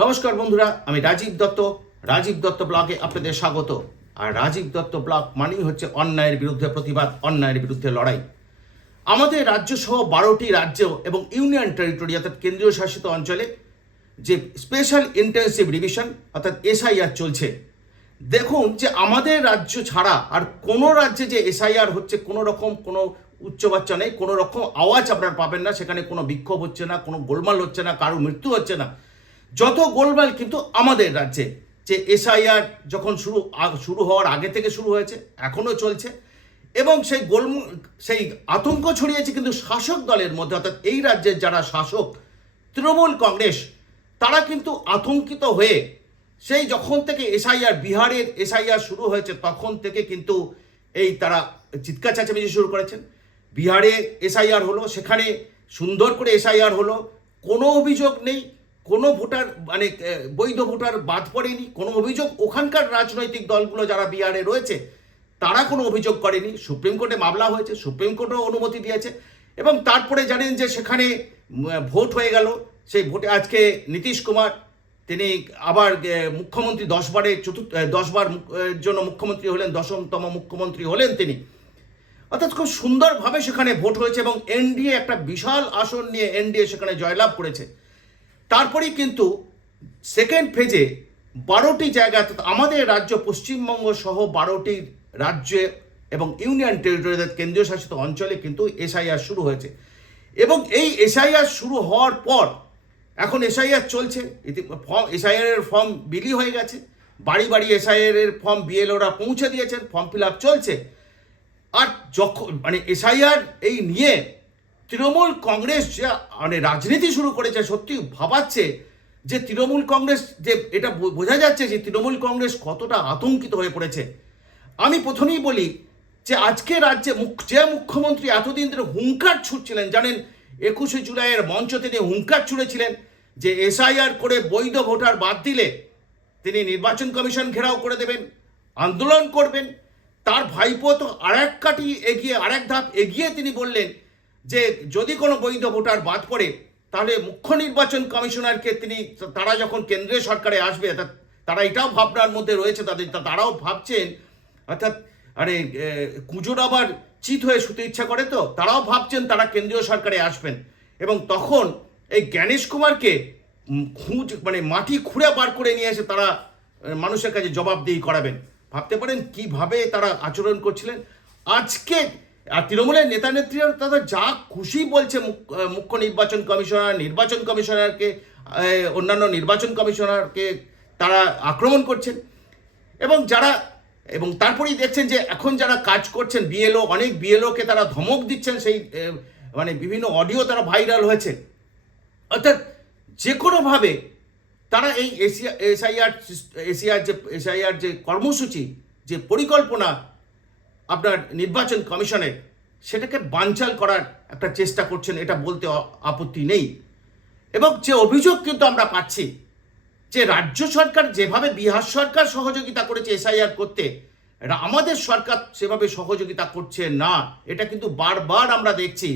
নমস্কার বন্ধুরা, আমি রাজীব দত্ত। রাজীব দত্ত ব্লগে আপনাদের স্বাগত। আর রাজীব দত্ত ব্লগ মানেই হচ্ছে অন্যায়ের বিরুদ্ধে প্রতিবাদ, অন্যায়ের বিরুদ্ধে লড়াই। আমাদের রাজ্য সহ বারোটি রাজ্য এবং ইউনিয়ন টেরিটরি অর্থাৎ কেন্দ্রীয় শাসিত অঞ্চলে যে স্পেশাল ইন্টেন্সিভ রিভিশন, অর্থাৎ এসআইআর চলছে, দেখুন যে আমাদের রাজ্য ছাড়া আর কোনো রাজ্যে যে এসআইআর হচ্ছে কোনো রকম কোনো উচ্চবাচ্চা নেই, কোনো রকম আওয়াজ আপনার পাবেন না, সেখানে কোনো বিক্ষোভ হচ্ছে না, কোনো গোলমাল হচ্ছে না, কারও মৃত্যু হচ্ছে না। যত গোলমাল কিন্তু আমাদের রাজ্যে, যে এসআইআর যখন শুরু শুরু হওয়ার আগে থেকে শুরু হয়েছে এখনও চলছে, এবং সেই গোল, সেই আতঙ্ক ছড়িয়েছে কিন্তু শাসক দলের মধ্যে, অর্থাৎ এই রাজ্যের যারা শাসক, তৃণমূল কংগ্রেস, তারা কিন্তু আতঙ্কিত হয়ে, সেই যখন থেকে এসআইআর, বিহারের এসআইআর শুরু হয়েছে, তখন থেকে কিন্তু এই তারা চিৎকার চেঁচামেচি শুরু করেছেন। বিহারে এসআইআর হলো, সেখানে সুন্দর করে এসআইআর হলো, কোনো অভিযোগ নেই কোনো ভোটার মানে বৈধ ভোটার বাদ পড়েনি, কোনো অভিযোগ, ওখানকার রাজনৈতিক দলগুলো যারা বিহারে রয়েছে, তারা কোনো অভিযোগ করেনি। সুপ্রিম কোর্টে মামলা হয়েছে, সুপ্রিম কোর্টও অনুমতি দিয়েছে। এবং তারপরে জানেন যে সেখানে ভোট হয়ে গেল। সেই ভোটে আজকে নীতিশ কুমার, তিনি আবার মুখ্যমন্ত্রী দশবারে চতুর্থ দশবার জন্য মুখ্যমন্ত্রী হলেন, দশমতম মুখ্যমন্ত্রী হলেন তিনি। অর্থাৎ খুব সুন্দরভাবে সেখানে ভোট হয়েছে এবং এনডিএ একটা বিশাল আসন নিয়ে এনডিএ সেখানে জয়লাভ করেছে। তারপরেই কিন্তু সেকেন্ড ফেজে বারোটি জায়গা আমাদের রাজ্য পশ্চিমবঙ্গ সহ বারোটি রাজ্যে এবং ইউনিয়ন টেরিটরি কেন্দ্রীয় শাসিত অঞ্চলে কিন্তু এসআইআর শুরু হয়েছে। এবং এই এসআইআর শুরু হওয়ার পর এখন এসআইআর চলছে। ফর্ম এসআইআর এর ফর্ম বিলি হয়ে গেছে। বাড়ি বাড়ি এসআইআর এর ফর্ম বিএলওরা পৌঁছে দিয়েছেন। ফর্ম ফিল আপ চলছে। আর যখন মানে এসআইআর এই নিয়ে তৃণমূল কংগ্রেস যে মানে রাজনীতি শুরু করেছে, সত্যি ভাবাচ্ছে যে তৃণমূল কংগ্রেস যে, এটা বোঝা যাচ্ছে যে তৃণমূল কংগ্রেস কতটা আতঙ্কিত হয়ে পড়েছে। আমি প্রথমেই বলি যে, আজকে রাজ্যে মুখ, যে মুখ্যমন্ত্রী এতদিন ধরে হুঙ্কার ছুটছিলেন, জানেন, একুশে জুলাইয়ের মঞ্চ তিনি হুঙ্কার ছুড়েছিলেন যে, এসআইআর করে বৈধ ভোটার বাদ দিলে তিনি নির্বাচন কমিশন ঘেরাও করে দেবেন, আন্দোলন করবেন। তার ভাইপো তো আর এক কাটি এগিয়ে আর এক ধাপ এগিয়ে তিনি বললেন যে যদি কোনো বৈধ ভোটার বাদ পড়ে, তাহলে মুখ্য নির্বাচন কমিশনারকে তিনি, তারা যখন কেন্দ্রীয় সরকারে আসবে, অর্থাৎ তারা এটাও ভাবনার মধ্যে রয়েছে, তাদের তারাও ভাবছেন, অর্থাৎ, আরে কুজোর আবার চিত হয়ে শুতে ইচ্ছা করে তো, তারাও ভাবছেন তারা কেন্দ্রীয় সরকারে আসবেন। এবং তখন এই জ্ঞানেশ কুমারকে খুঁজ মানে মাটি খুঁড়ে বার করে নিয়ে এসে তারা মানুষের কাছে জবাবদিহি করাবেন। ভাবতে পারেন কীভাবে তারা আচরণ করছিলেন? আজকে আর তৃণমূলের নেতা নেত্রীরা তাদের যা খুশি বলছে মুখ- মুখ্য নির্বাচন কমিশনার, নির্বাচন কমিশনারকে অন্যান্য নির্বাচন কমিশনারকে তারা আক্রমণ করছেন। এবং যারা, এবং তারপরেই দেখছেন যে এখন যারা কাজ করছেন, বিএলও, অনেক বিএলওকে তারা ধমক দিচ্ছেন সেই মানে বিভিন্ন অডিও তারা ভাইরাল হয়েছে। অর্থাৎ যে কোনোভাবে তারা এই এশিয়া এসআইআর এশিয়ার যে, এসআইআর যে কর্মসূচি, যে পরিকল্পনা আপনার নির্বাচন কমিশনের, সেটাকে বানচাল করার একটা চেষ্টা করছেন, এটা বলতে আপত্তি নেই। এবং যে অভিযোগ কিন্তু আমরা পাচ্ছি, যে রাজ্য সরকার যেভাবে বিহার সরকার সহযোগিতা করেছে এসআইআর করতে আমাদের সরকার সেভাবে সহযোগিতা করছে না, এটা কিন্তু বারবার আমরা দেখছি।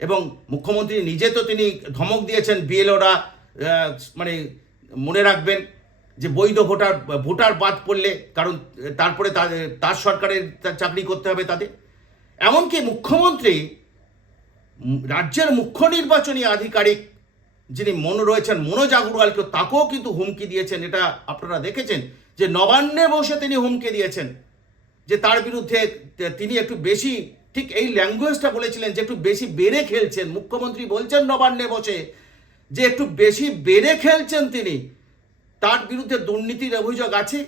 এবং মুখ্যমন্ত্রী নিজে তো তিনি ধমক দিয়েছেন, বিএলওরা মানে মনে রাখবেন যে বৈধ ভোটার ভোটার বাদ পড়লে কারণ তারপরে তার সরকারের চাকরি করতে হবে তাদের। এমনকি মুখ্যমন্ত্রী, রাজ্যের মুখ্য নির্বাচনী আধিকারিক যিনি মন রয়েছেন, মনোজ আগরওয়ালকে তাকেও কিন্তু হুমকি দিয়েছেন। এটা আপনারা দেখেছেন যে নবান্নে বসে তিনি হুমকি দিয়েছেন যে তার বিরুদ্ধে তিনি একটু বেশি, ঠিক এই ল্যাঙ্গুয়েজটা বলেছিলেন যে একটু বেশি বেড়ে খেলছেন। মুখ্যমন্ত্রী বলছেন নবান্নে বসে যে একটু বেশি বেড়ে খেলছেন তিনি। তার বিরুদ্ধে দুর্নীতির অভিযোগ আছে,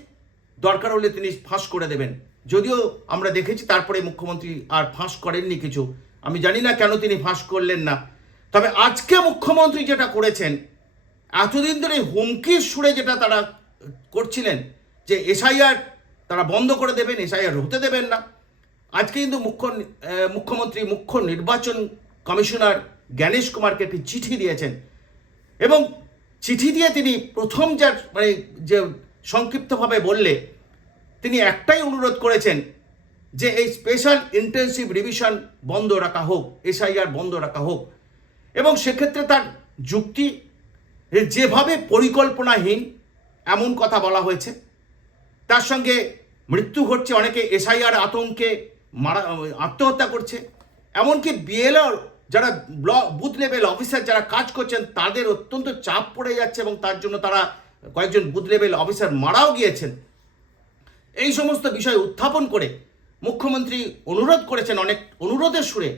দরকার হলে তিনি ফাঁস করে দেবেন। যদিও আমরা দেখেছি তারপরে মুখ্যমন্ত্রী আর ফাঁস করেননি কিছু। আমি জানি না কেন তিনি ফাঁস করলেন না। তবে আজকে মুখ্যমন্ত্রী যেটা করেছেন, এতদিন ধরে হুমকির সুরে যেটা তারা করছিলেন, যে এসআইআর তারা বন্ধ করে দেবেন, এসআইআর হতে দেবেন না। আজকে কিন্তু মুখ্য মুখ্যমন্ত্রী, মুখ্য নির্বাচন কমিশনার জ্ঞানেশ কুমারকে একটি চিঠি দিয়েছেন। এবং চিঠি দিয়ে তিনি প্রথম যা মানে যে সংক্ষিপ্তভাবে বললে, তিনি একটাই অনুরোধ করেছেন যে এই স্পেশাল ইন্টেন্সিভ রিভিশন বন্ধ রাখা হোক এসআইআর বন্ধ রাখা হোক। এবং সেক্ষেত্রে তার যুক্তি যেভাবে পরিকল্পনাহীন, এমন কথা বলা হয়েছে। তার সঙ্গে মৃত্যু ঘটছে, অনেকে এসআইআর আতঙ্কে মারা, আত্মহত্যা করছে। এমনকি বিএলআর যারা ব্লক বুথ লেভেল অফিসার যারা কাজ করছেন, তাদের অত্যন্ত চাপ পড়ে যাচ্ছে এবং তার জন্য তারা কয়েকজন বুথ লেভেল অফিসার মারাও গিয়েছেন। এই সমস্ত বিষয় উত্থাপন করে মুখ্যমন্ত্রী অনুরোধ করেছেন অনেক অনুরোধের সুরে।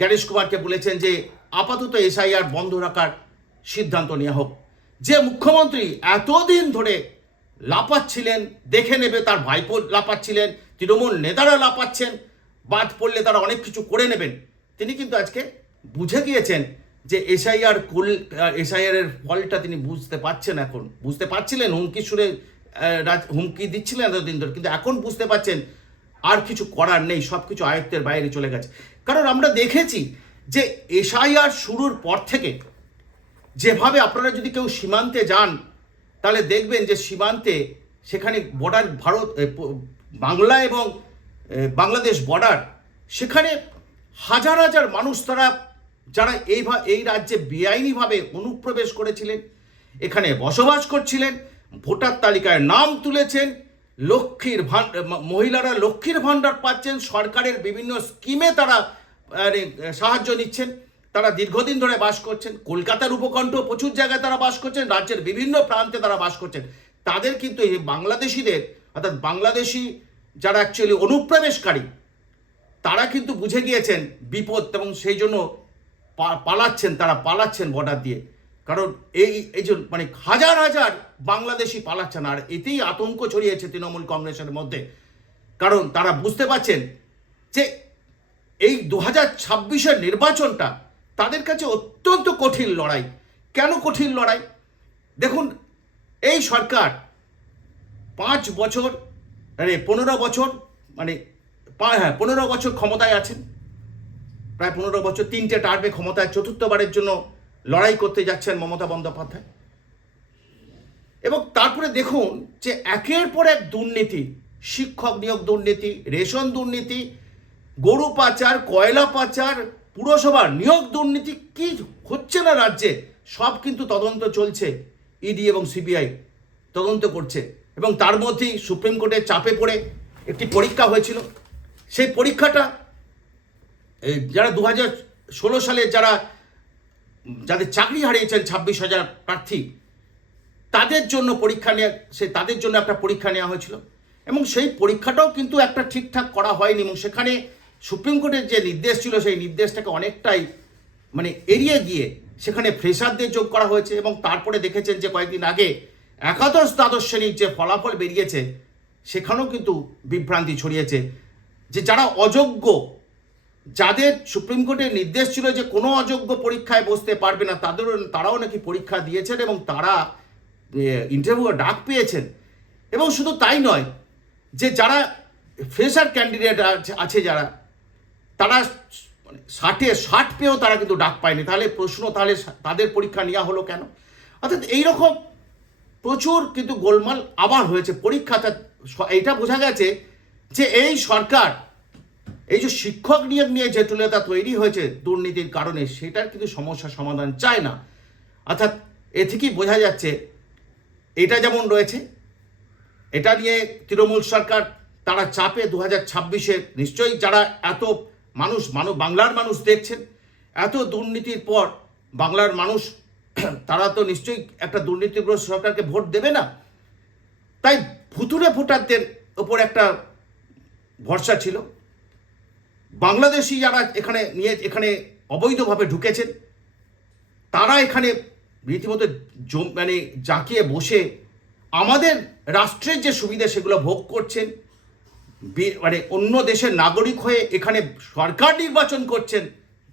গণেশ কুমারকে বলেছেন যে, আপাতত এসআইআর বন্ধ রাখার সিদ্ধান্ত নেওয়া হোক। যে মুখ্যমন্ত্রী এতদিন ধরে লাপাচ্ছিলেন, দেখে নেবে তার ভাইপো লাপাচ্ছিলেন, তৃণমূল নেতারা লাপাচ্ছেন, বাদ পড়লে তারা অনেক কিছু করে নেবেন। তিনি কিন্তু আজকে বুঝে গিয়েছেন যে এসআইআর কুল এসআইআর এর ফলটা তিনি বুঝতে পারছেন এখন। বুঝতে পারছিলেন, হুমকি সুরে হুমকি দিচ্ছিলেন এতদিন ধরে, কিন্তু এখন বুঝতে পারছেন আর কিছু করার নেই সব কিছু আয়ত্তের বাইরে চলে গেছে। কারণ আমরা দেখেছি যে এসআইআর শুরুর পর থেকে যেভাবে আপনারা যদি কেউ সীমান্তে যান, তাহলে দেখবেন যে সীমান্তে সেখানে বর্ডার ভারত বাংলা এবং বাংলাদেশ বর্ডার সেখানে হাজার হাজার মানুষ তারা যারা এই ভা- এই রাজ্যে বেআইনিভাবে অনুপ্রবেশ করেছিলেন এখানে বসবাস করছিলেন ভোটার তালিকায় নাম তুলেছেন লক্ষ্মীর মহিলারা লক্ষ্মীর ভাণ্ডার পাচ্ছেন সরকারের বিভিন্ন স্কিমে তারা আরে, সাহায্য নিচ্ছেন তারা দীর্ঘদিন ধরে বাস করছেন কলকাতার উপকণ্ঠ প্রচুর জায়গায় তারা বাস করছেন রাজ্যের বিভিন্ন প্রান্তে তারা বাস করছেন। তাদের কিন্তু এই বাংলাদেশিদের অর্থাৎ বাংলাদেশি যারা অ্যাকচুয়ালি অনুপ্রবেশকারী তারা কিন্তু বুঝে গিয়েছেন বিপদ এবং সেই জন্য পালাচ্ছেন, তারা পালাচ্ছেন বর্ডার দিয়ে। কারণ এই এই যে মানে হাজার হাজার বাংলাদেশি পালাচ্ছেন, আর এতেই আতঙ্ক ছড়িয়েছে তৃণমূল কংগ্রেসের মধ্যে। কারণ তারা বুঝতে পারছেন যে এই দু হাজার ছাব্বিশের নির্বাচনটা তাদের কাছে অত্যন্ত কঠিন লড়াই। কেন কঠিন লড়াই? দেখুন, এই সরকার পাঁচ বছর মানে পনেরো বছর মানে হ্যাঁ পনেরো বছর ক্ষমতায় আছেন। প্রায় পনেরো বছর তিনটে টার্মে ক্ষমতায় চতুর্থবারের জন্য লড়াই করতে যাচ্ছেন মমতা বন্দ্যোপাধ্যায়। এবং তারপরে দেখুন যে একের পর এক দুর্নীতি, শিক্ষক নিয়োগ দুর্নীতি, রেশন দুর্নীতি, গরু পাচার, কয়লা পাচার, পুরসভার নিয়োগ দুর্নীতি, কি হচ্ছে না রাজ্যে, সব কিন্তু তদন্ত চলছে। ইডি এবং সিবিআই তদন্ত করছে। এবং তার মধ্যেই সুপ্রিম কোর্টের চাপে পড়ে একটি পরীক্ষা হয়েছিল। সেই পরীক্ষাটা যারা দু ষোলো সালে যারা, যাদের চাকরি হারিয়েছেন ছাব্বিশ হাজার প্রার্থী, তাদের জন্য পরীক্ষা নেওয়া সে তাদের জন্য একটা পরীক্ষা নেওয়া হয়েছিল। এবং সেই পরীক্ষাটাও কিন্তু একটা ঠিকঠাক করা হয়নি এবং সেখানে সুপ্রিম কোর্টের যে নির্দেশ ছিল, সেই নির্দেশটাকে অনেকটাই মানে এড়িয়ে গিয়ে সেখানে ফ্রেশারদের যোগ করা হয়েছে এবং তারপরে দেখেছেন যে কয়েকদিন আগে একাদশ দ্বাদশ শ্রেণির যে ফলাফল বেরিয়েছে, সেখানেও কিন্তু বিভ্রান্তি ছড়িয়েছে। যে যারা অযোগ্য, যাদের সুপ্রিম কোর্টের নির্দেশ ছিল যে কোনো অযোগ্য পরীক্ষায় বসতে পারবে না তাদেরও তারাও নাকি পরীক্ষা দিয়েছেন এবং তারা ইন্টারভিউ ডাক পেয়েছেন। এবং শুধু তাই নয়, যে যারা ফ্রেশার ক্যান্ডিডেট আছে যারা, তারা মানে ষাটে, ষাট পেয়েও তারা কিন্তু ডাক পায়নি। তাহলে প্রশ্ন, তাহলে তাদের পরীক্ষা নেওয়া হলো কেন? অর্থাৎ এইরকম প্রচুর কিন্তু গোলমাল আবার হয়েছে। পরীক্ষাটা এইটা বোঝা গেছে যে এই সরকার এই যে শিক্ষক নিয়োগ নিয়ে যে তুলতা তৈরি হয়েছে দুর্নীতির কারণে, সেটার কিন্তু সমস্যা সমাধান চায় না। অর্থাৎ এ থেকেই বোঝা যাচ্ছে, এটা যেমন রয়েছে, এটা নিয়ে তৃণমূল সরকার তারা চাপে দু হাজার ছাব্বিশে। নিশ্চয়ই যারা এত মানুষ মানুষ বাংলার মানুষ দেখছেন, এত দুর্নীতির পর বাংলার মানুষ, তারা তো নিশ্চয়ই একটা দুর্নীতিগ্রস্ত সরকারকে ভোট দেবে না। তাই ভুতুরে ভোটারদের ওপর একটা ভরসা ছিল। বাংলাদেশি যারা এখানে নিয়ে, এখানে অবৈধভাবে ঢুকেছেন, তারা এখানে রীতিমতো জম- মানে জাঁকিয়ে বসে আমাদের রাষ্ট্রের যে সুবিধা সেগুলো ভোগ করছেন মানে অন্য দেশের নাগরিক হয়ে এখানে সরকার নির্বাচন করছেন,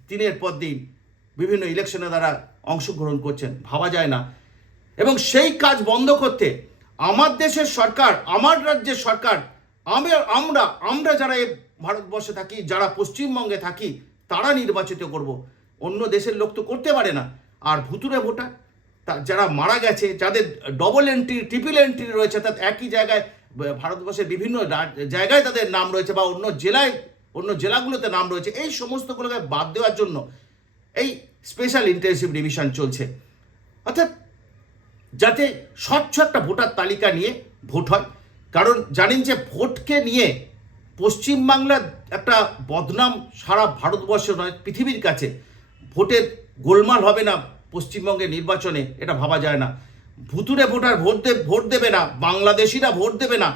দিনের পর দিন বিভিন্ন ইলেকশনে তারা অংশগ্রহণ করছেন, ভাবা যায় না। এবং সেই কাজ বন্ধ করতে আমার দেশের সরকার, আমার রাজ্যের সরকার, আমি, আমরা আমরা যারা ভারতবর্ষে থাকি, যারা পশ্চিমবঙ্গে থাকি, তারা নির্বাচিত করব। অন্য দেশের লোক তো করতে পারে না। আর ভুতুরে ভোটার তা যারা মারা গেছে, যাদের ডবল এন্ট্রি ট্রিপল এন্ট্রি রয়েছে, অর্থাৎ একই জায়গায় ভারতবর্ষের বিভিন্ন জায়গায় তাদের নাম রয়েছে বা অন্য জেলায়, অন্য জেলাগুলোতে নাম রয়েছে, এই সমস্তগুলোকে বাদ দেওয়ার জন্য এই স্পেশাল ইন্টেনসিভ রিভিশন চলছে। অর্থাৎ যাতে স্বচ্ছ একটা ভোটার তালিকা নিয়ে ভোট হয়, কারণ জানেন যে ভোটকে নিয়ে পশ্চিমবাংলার একটা বদনাম সারা ভারতবর্ষ নয়, পৃথিবীর কাছে। ভোটের গোলমাল হবে না পশ্চিমবঙ্গের নির্বাচনে, এটা ভাবা যায় না। ভুতুরে ভোটার ভোট দে, ভোট দেবে না, বাংলাদেশিরা ভোট দেবে না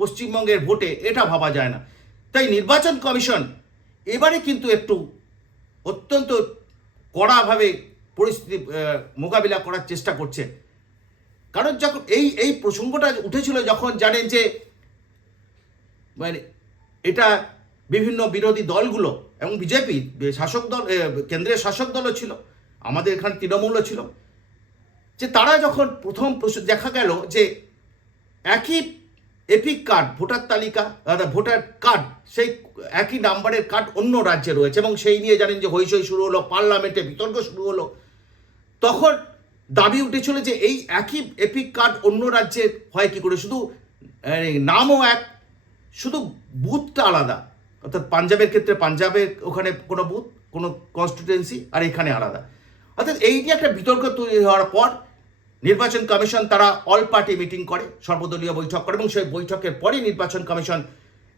পশ্চিমবঙ্গের ভোটে, এটা ভাবা যায় না। তাই নির্বাচন কমিশন এবারে কিন্তু একটু অত্যন্ত কড়াভাবে পরিস্থিতি মোকাবিলা করার চেষ্টা করছে। কারণ যখন এই এই প্রসঙ্গটা উঠেছিল যখন জানেন যে মানে এটা বিভিন্ন বিরোধী দলগুলো এবং বিজেপি, শাসক দল কেন্দ্রের শাসক দলও ছিল, আমাদের এখানে তৃণমূলও ছিল, যে তারা যখন প্রথম দেখা গেল যে একই এপিক কার্ড, ভোটার তালিকা ভোটার কার্ড, সেই একই নাম্বারের কার্ড অন্য রাজ্যে রয়েছে এবং সেই নিয়ে জানেন যে হইচই শুরু হলো, পার্লামেন্টে বিতর্ক শুরু হলো, তখন দাবি উঠেছিল যে এই একই এপিক কার্ড অন্য রাজ্যে হয় কি করে? শুধু নামও এক, শুধু বুথটা আলাদা। অর্থাৎ পাঞ্জাবের ক্ষেত্রে পাঞ্জাবের ওখানে কোনো বুথ, কোনো কনস্টিটুয়েন্সি আর এখানে আলাদা। অর্থাৎ এই নিয়ে একটা বিতর্ক তৈরি হওয়ার পর নির্বাচন কমিশন তারা অল পার্টি মিটিং করে, সর্বদলীয় বৈঠক করে এবং সেই বৈঠকের পরে নির্বাচন কমিশন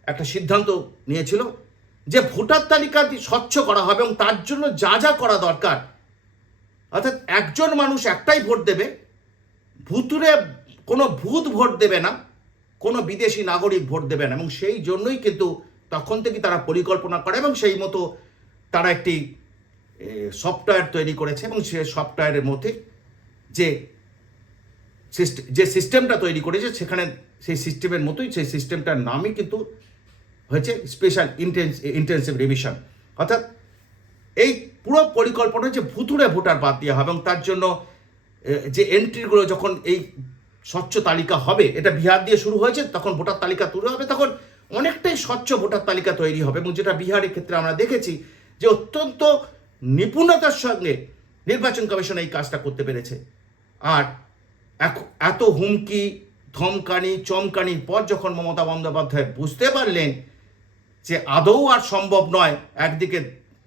একটা সিদ্ধান্ত নিয়েছিল যে ভোটার তালিকা স্বচ্ছ করা হবে এবং তার জন্য যা যা করা দরকার। অর্থাৎ একজন মানুষ একটাই ভোট দেবে ভুতুরে কোনো ভূত ভোট দেবে না। কোনো বিদেশি নাগরিক ভোট দেবে না। এবং সেই জন্যই কিন্তু তখন থেকে তারা পরিকল্পনা করে এবং সেই মতো তারা একটি সফটওয়্যার তৈরি করেছে এবং সে সফটওয়্যারের মধ্যে যে যে সিস্টেমটা তৈরি করেছে সেখানে সেই সিস্টেমের মতোই সেই সিস্টেমটার নামই কিন্তু হয়েছে স্পেশাল ইন্টেন্স ইন্টেন্সিভ রিভিশন অর্থাৎ এই পুরো পরিকল্পনা যে ভুতুরে ভোটার বাদ দেওয়া হবে এবং তার জন্য যে এন্ট্রিগুলো যখন এই স্বচ্ছ তালিকা হবে, এটা বিহার দিয়ে শুরু হয়েছে, তখন ভোটার তালিকা তৈরি হবে, তখন অনেকটাই স্বচ্ছ ভোটার তালিকা তৈরি হবে, এবং যেটা বিহারের ক্ষেত্রে আমরা দেখেছি যে অত্যন্ত নিপুণতার সঙ্গে নির্বাচন কমিশন এই কাজটা করতে পেরেছে। আর এত হুমকি, ধমকানি, চমকানির পর যখন মমতা বন্দ্যোপাধ্যায় বুঝতে পারলেন যে আদৌ আর সম্ভব নয় একদিকে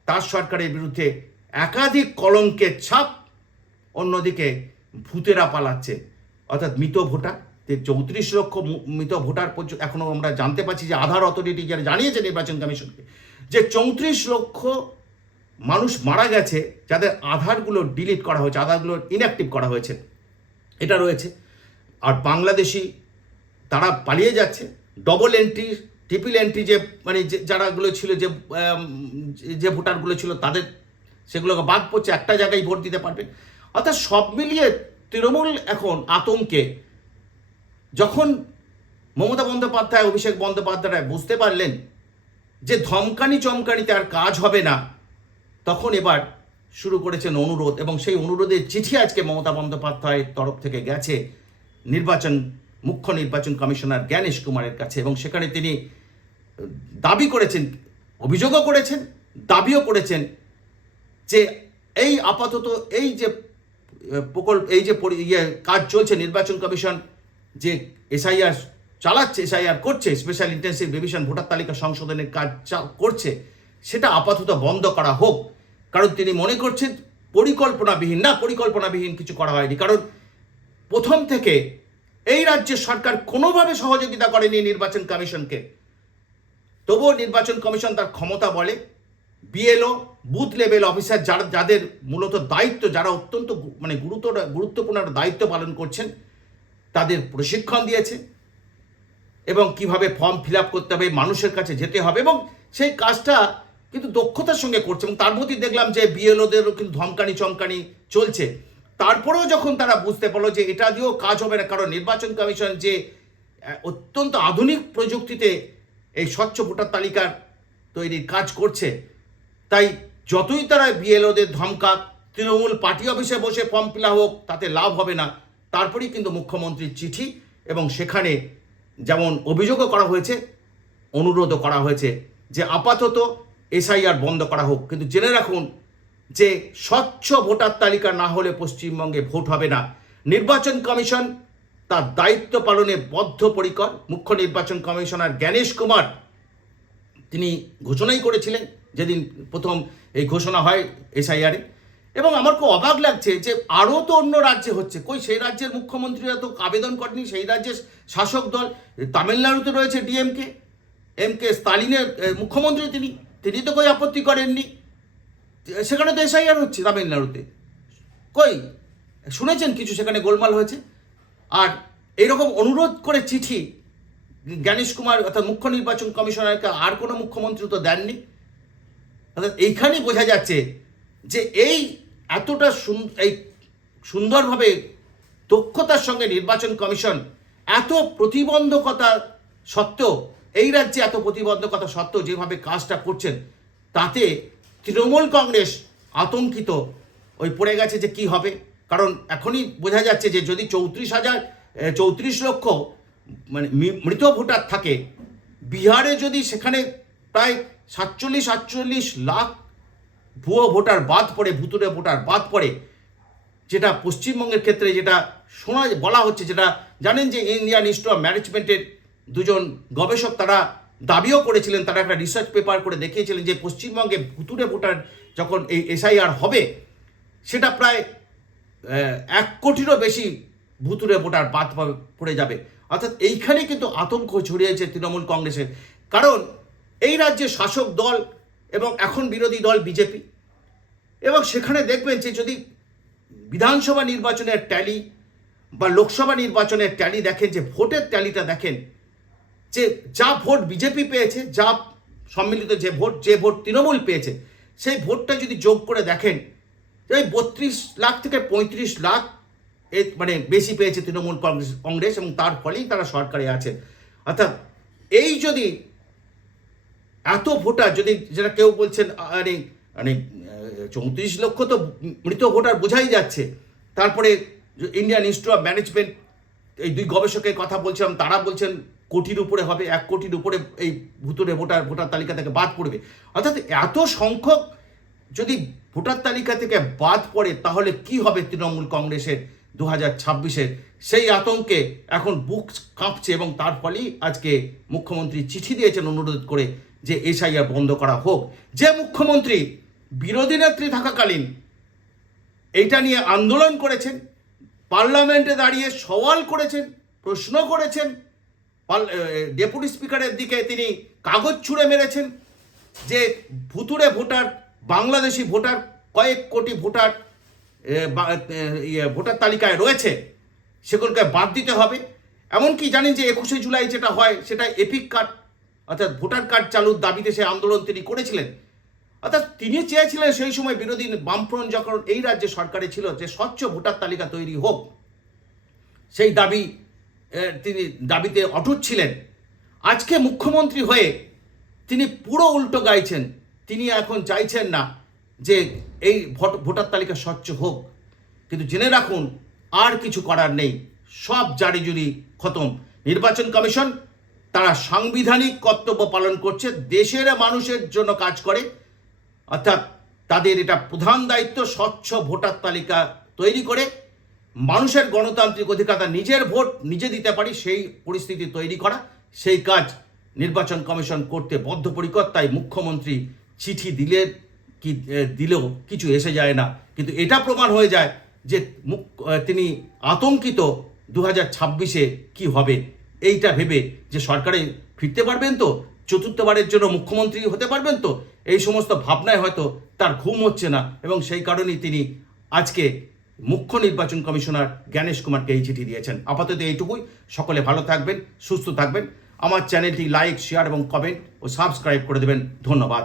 তার সরকারের বিরুদ্ধে একাধিক কলঙ্কের ছাপ, অন্যদিকে ভূতেরা পালাচ্ছে অর্থাৎ মৃত ভোটার যে চৌত্রিশ লক্ষ মৃত ভোটার এখনও আমরা জানতে পারছি যে আধার অথরিটি যারা জানিয়েছে নির্বাচন কমিশনকে, যে চৌত্রিশ লক্ষ মানুষ মারা গেছে যাদের আধারগুলো ডিলিট করা হয়েছে, আধারগুলো ইনঅ্যাক্টিভ করা হয়েছে। এটা রয়েছে। আর বাংলাদেশি তারা পালিয়ে যাচ্ছে। ডবল এন্ট্রি ট্রিপল এন্ট্রি যে মানে যে, যারাগুলো ছিল যে যে ভোটারগুলো ছিল তাদের, সেগুলোকে বাদ পড়ছে, একটা জায়গায় ভোট দিতে পারবে। অর্থাৎ সব মিলিয়ে তৃণমূল এখন আতঙ্কে। যখন মমতা বন্দ্যোপাধ্যায়, অভিষেক বন্দ্যোপাধ্যায় বুঝতে পারলেন যে ধমকানি চমকানিতে আর কাজ হবে না, তখন এবার শুরু করেছেন অনুরোধ এবং সেই অনুরোধের চিঠি আজকে মমতা বন্দ্যোপাধ্যায়ের তরফ থেকে গেছে নির্বাচন, মুখ্য নির্বাচন কমিশনার জ্ঞানেশ কুমারের কাছে এবং সেখানে তিনি দাবি করেছেন, অভিযোগও করেছেন, দাবিও করেছেন যে এই আপাতত এই যে প্রকল্প, এই যে ইয়ে কাজ চলছে, নির্বাচন কমিশন যে এসআইআর চালাচ্ছে, এসআইআর করছে স্পেশাল ইন্টেন্সিভ রিভিশন ভোটার তালিকা সংশোধনের কাজ করছে, সেটা আপাতত বন্ধ করা হোক। কারণ তিনি মনে করছেন পরিকল্পনাবিহীন, না, পরিকল্পনাবিহীন কিছু করা হয়নি। কারণ প্রথম থেকে এই রাজ্যের সরকার কোনোভাবে সহযোগিতা করেনি নির্বাচন কমিশনকে। তবুও নির্বাচন কমিশন তার ক্ষমতা বলে বিএলও বুথ লেভেল অফিসার যারা, যাদের মূলত দায়িত্ব, যারা অত্যন্ত মানে গুরুতর, গুরুত্বপূর্ণ একটা দায়িত্ব পালন করছেন, তাদের প্রশিক্ষণ দিয়েছে এবং কীভাবে ফর্ম ফিল করতে হবে, মানুষের কাছে যেতে হবে এবং সেই কাজটা কিন্তু দক্ষতার সঙ্গে করছে এবং তার মধ্যে দেখলাম যে বিএলওদেরও কিন্তু ধমকানি, চমকানি চলছে। তারপরেও যখন তারা বুঝতে পারল যে এটা দিয়েও কাজ হবে না, কারণ নির্বাচন কমিশন যে অত্যন্ত আধুনিক প্রযুক্তিতে এই স্বচ্ছ ভোটার তালিকার তৈরির কাজ করছে তাই যতই তারা বিএলওদের ধমকা, তৃণমূল পার্টি অফিসে বসে ফর্ম ফিলা হোক, তাতে লাভ হবে না। তারপরেই কিন্তু মুখ্যমন্ত্রীর চিঠি এবং সেখানে যেমন অভিযোগও করা হয়েছে, অনুরোধও করা হয়েছে যে আপাতত এসআইআর বন্ধ করা হোক। কিন্তু জেনে রাখুন যে স্বচ্ছ ভোটার তালিকা না হলে পশ্চিমবঙ্গে ভোট হবে না। নির্বাচন কমিশন তার দায়িত্ব পালনে বদ্ধপরিকর। মুখ্য নির্বাচন কমিশনার জ্ঞানেশ কুমার তিনি ঘোষণাই করেছিলেন যেদিন প্রথম এই ঘোষণা হয় এসআইআরে এবং আমার খুব অবাক লাগছে যে আরও তো অন্য রাজ্যে হচ্ছে। কই সেই রাজ্যের মুখ্যমন্ত্রীরা তো আবেদন করেনি, সেই রাজ্যের শাসক দল, তামিলনাড়ুতে রয়েছে ডিএমকে। এম কে স্টালিনের মুখ্যমন্ত্রী তিনি তিনি তো কই আপত্তি করেননি। সেখানে তো এসআইআর হচ্ছে তামিলনাড়ুতে। কই, শুনেছেন কিছু? সেখানে গোলমাল হয়েছে। আর এইরকম অনুরোধ করে চিঠি, জ্ঞানেশ কুমার অর্থাৎ মুখ্য নির্বাচন কমিশনারকে আর কোনো মুখ্যমন্ত্রী তো দেননি। অর্থাৎ এইখানেই বোঝা যাচ্ছে যে এই এতটা এই সুন্দরভাবে দক্ষতার সঙ্গে নির্বাচন কমিশন এত প্রতিবন্ধকতা সত্ত্বেও, এই রাজ্যে এত প্রতিবন্ধকতা সত্ত্বেও যেভাবে কাজটা করছেন, তাতে তৃণমূল কংগ্রেস আতঙ্কিত ওই পড়ে গেছে যে কি হবে। কারণ এখনই বোঝা যাচ্ছে যে যদি চৌত্রিশ হাজার চৌত্রিশ লক্ষ মানে মৃত ভোটার থাকে, বিহারে যদি সেখানে প্রায় সাতচল্লিশ, আটচল্লিশ লাখ ভুয়ো ভোটার বাদ পড়ে ভুতুরে ভোটার বাদ পড়ে, যেটা পশ্চিমবঙ্গের ক্ষেত্রে যেটা শোনা, বলা হচ্ছে, যেটা জানেন যে ইন্ডিয়ান ইনস্টিটিউট অফ ম্যানেজমেন্টের দুজন গবেষক তারা দাবিও করেছিলেন, তারা একটা রিসার্চ পেপার করে দেখিয়েছিলেন যে পশ্চিমবঙ্গে ভুতুরে ভোটার যখন এই এসআইআর হবে, সেটা প্রায় এক কোটিরও বেশি ভুতুরে ভোটার বাদ পড়ে যাবে। অর্থাৎ এইখানে কিন্তু আতঙ্ক ছড়িয়েছে তৃণমূল কংগ্রেসের। কারণ এই রাজ্যে শাসক দল এবং এখন বিরোধী দল বিজেপি। এবং সেখানে দেখবেন যে যদি বিধানসভা নির্বাচনের ট্যালি বা লোকসভা নির্বাচনের ট্যালি দেখেন, যে ভোটের ট্যালিটা দেখেন, যে যা ভোট বিজেপি পেয়েছে, যা সম্মিলিত যে ভোট যে ভোট তৃণমূল পেয়েছে, সেই ভোটটা যদি যোগ করে দেখেন, এই বত্রিশ লাখ থেকে পঁয়ত্রিশ লাখ এ মানে বেশি পেয়েছে তৃণমূল কংগ্রেস কংগ্রেস এবং তার ফলেই তারা সরকারে আছেন অর্থাৎ এই যদি এত ভোটার, যদি যেটা কেউ বলছেন, আরে মানে চৌত্রিশ লক্ষ তো মৃত ভোটার বোঝাই যাচ্ছে। তারপরে ইন্ডিয়ান ইনস্টিটিউট অফ ম্যানেজমেন্ট এই দুই গবেষকের কথা বলছিলাম, তারা বলছেন কোটির উপরে হবে, এক কোটির উপরে এই ভুতুরে ভোটার ভোটার তালিকা থেকে বাদ পড়বে। অর্থাৎ এত সংখ্যক যদি ভোটার তালিকা থেকে বাদ পড়ে, তাহলে কি হবে তৃণমূল কংগ্রেসের দু হাজার ছাব্বিশের সেই আতঙ্কে এখন বুক কাঁপছে এবং তার ফলেই আজকে মুখ্যমন্ত্রী চিঠি দিয়েছেন অনুরোধ করে যে এসআইআর বন্ধ করা হোক। যে মুখ্যমন্ত্রী বিরোধী নেত্রী থাকাকালীন এইটা নিয়ে আন্দোলন করেছেন, পার্লামেন্টে দাঁড়িয়ে সওয়াল করেছেন, প্রশ্ন করেছেন ডেপুটি স্পিকারের দিকে তিনি কাগজ ছুঁড়ে মেরেছেন যে ভুতুরে ভোটার, বাংলাদেশি ভোটার, কয়েক কোটি ভোটার ভোটার তালিকায় রয়েছে, সেগুলোকে বাদ দিতে হবে। এমনকি জানেন যে একুশে জুলাই যেটা হয়, সেটা এপিক কার্ড অর্থাৎ ভোটার কার্ড চালুর দাবিতে সে আন্দোলন তিনি করেছিলেন। অর্থাৎ তিনি চেয়েছিলেন সেই সময় বিরোধী বামফ্রন্ট যখন এই রাজ্যে সরকারে ছিল যে স্বচ্ছ ভোটার তালিকা তৈরি হোক, সেই দাবি তিনি দাবিতে অটুট ছিলেন। আজকে মুখ্যমন্ত্রী হয়ে তিনি পুরো উল্টো গাইছেন। তিনি এখন চাইছেন না যে এই ভোট- ভোটার তালিকা স্বচ্ছ হোক, কিন্তু জেনে রাখুন, আর কিছু করার নেই। সব জারি জুরি খতম। নির্বাচন কমিশন, তারা সাংবিধানিক কর্তব্য পালন করছে, দেশের মানুষের জন্য কাজ করে। অর্থাৎ তাদের এটা প্রধান দায়িত্ব, স্বচ্ছ ভোটার তালিকা তৈরি করে। মানুষের গণতান্ত্রিক অধিকার নিজের ভোট নিজে দিতে পারি, সেই পরিস্থিতি তৈরি করা। সেই কাজ নির্বাচন কমিশন করতে বদ্ধপরিকর, তাই মুখ্যমন্ত্রী চিঠি দিলে কি দিলেও কিছু এসে যায় না। কিন্তু এটা প্রমাণ হয়ে যায় যে মুখ তিনি আতঙ্কিত দু হাজার ছাব্বিশে কী হবে। এইটা ভেবে যে সরকারে ফিরতে পারবেন তো, চতুর্থবারের জন্য মুখ্যমন্ত্রী হতে পারবেন তো, এই সমস্ত ভাবনায় হয়তো তার ঘুম হচ্ছে না। এবং সেই কারণেই তিনি আজকে মুখ্য নির্বাচন কমিশনার জ্ঞানেশ কুমারকে এই চিঠি দিয়েছেন। আপাতত এইটুকুই। সকলে ভালো থাকবেন, সুস্থ থাকবেন। আমার চ্যানেলটি লাইক, শেয়ার এবং কমেন্ট ও সাবস্ক্রাইব করে দেবেন। ধন্যবাদ।